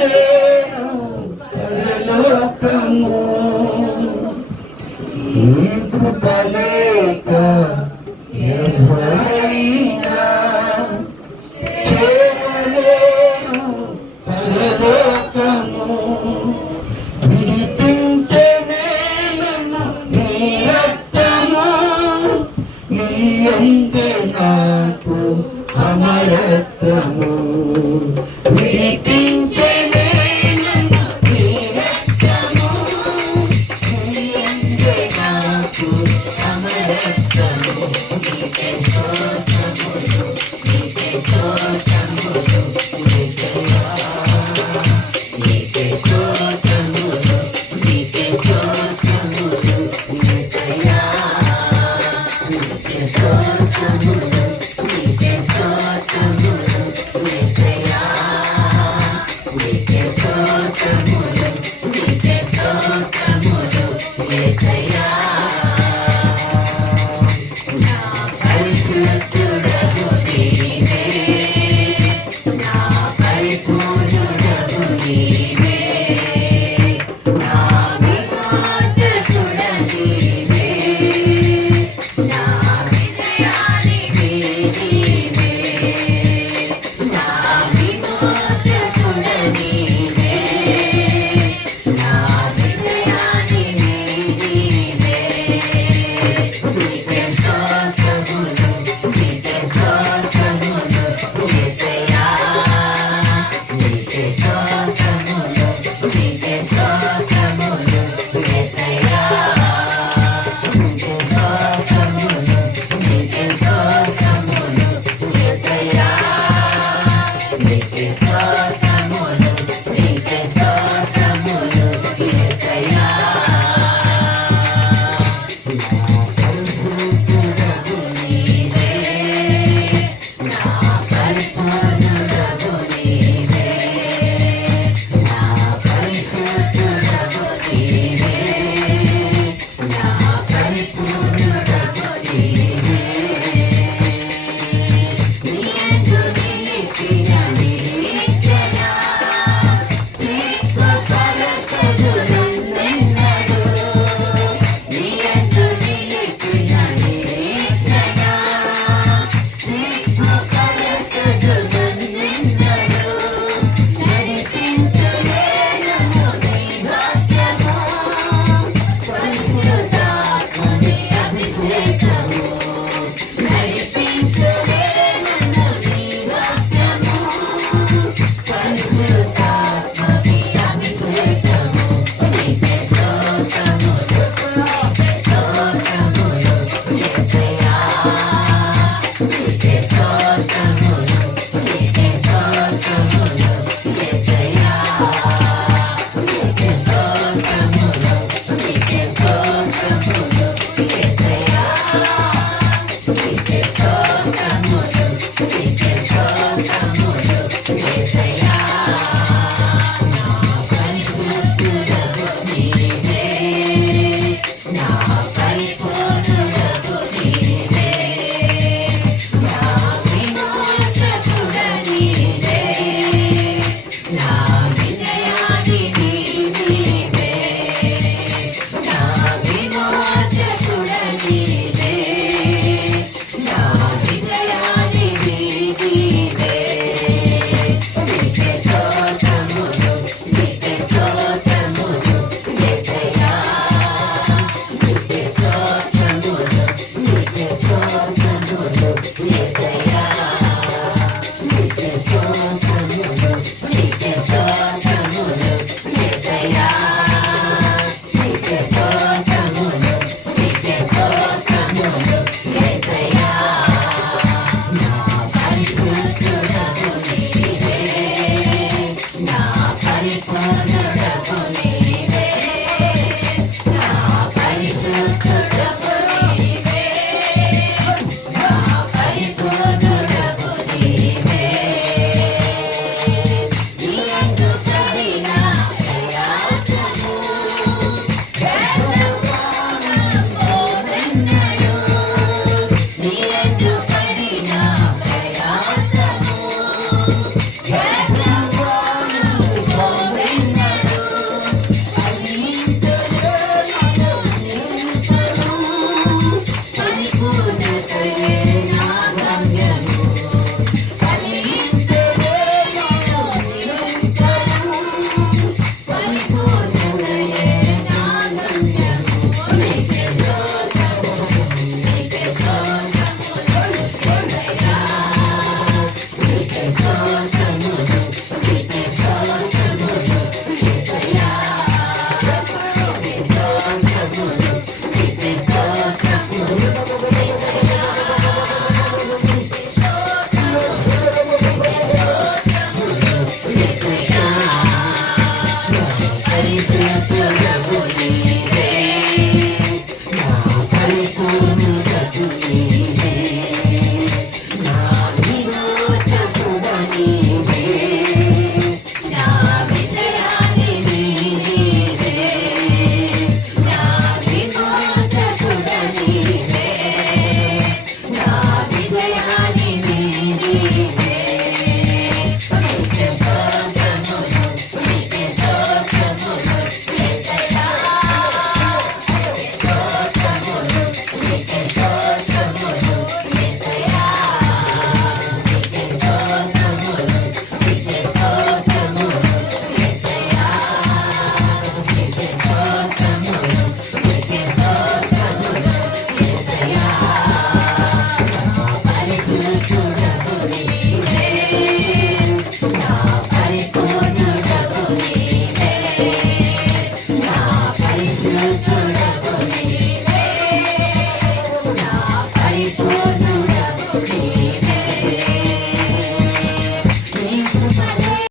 చేరలేను పరలోకము ఈ కృప లేక ఎవరైనా చేరలేను పరలోకము విడిపించనే నన్ను నీ రక్తము నీ అందే నాకు అమరత్వము విడిపించనే నన్ను నీ రక్తము నీ అందే నాకు అమరత్వము నీకే స్తోత్రములు నీకే స్తోత్రములు నీకే స్తోత్రములు నీకే స్తోత్రములు నీకయ్యా నీకే స్తోత్రములు నీకే స్తోత్రములు నీకయ్యా నీకే స్తోత్రములు నీకే స్తోత్రములు నీకయ్యా నా పరిశుద్ధుడవు నీవే నా పరిపూర్ణుడవు నీవే నా విమోచకుడ నీవే నా విజయానివి నీవే నా విమోచకుడ నీవే నా విజయానివి నీవే నీకే స్తోత్రములు నీకే స్తోత్రములు నీకయ్యా నీకే స్తోత్రములు నీకే స్తోత్రములు నీకయ్యా నీకే స్తోత్రములు నీకే స్తోత్రములు నీకయ్యా నీకే స్తోత్రములు నీకే స్తోత్రములు నీకయ్యా పరిశుద్ధుడవు నీవే నా పరిపూర్ణుడవు నీవే నా పరిశుద్ధుడవు నీవే నా పరిపూర్ణుడవు నీవే నీయందు నిలిచిన నిరీక్షణ నిస్వపరచదు నన్నెన్నడూ నీయందు నిలిచిన నిరీక్షణ నిస్వపరచదు నన్నెన్నడూ నడిపించలేనము నీ వాక్యము పరిశుద్ధాత్మని అభిషేకము నడిపించలేనము నీ వాక్యము పరిశుద్ధాత్మని అభిషేకము నీకే స్తోత్రములు నీకే స్తోత్రములు యేసయ్యా నీకే స్తోత్రములు నీకే స్తోత్రములు యేసయ్యా నీకే స్తోత్రములు నీకే స్తోత్రములు యేసయ్యా నీకే స్తోత్రములు నీకే స్తోత్రములు యేసయ్యా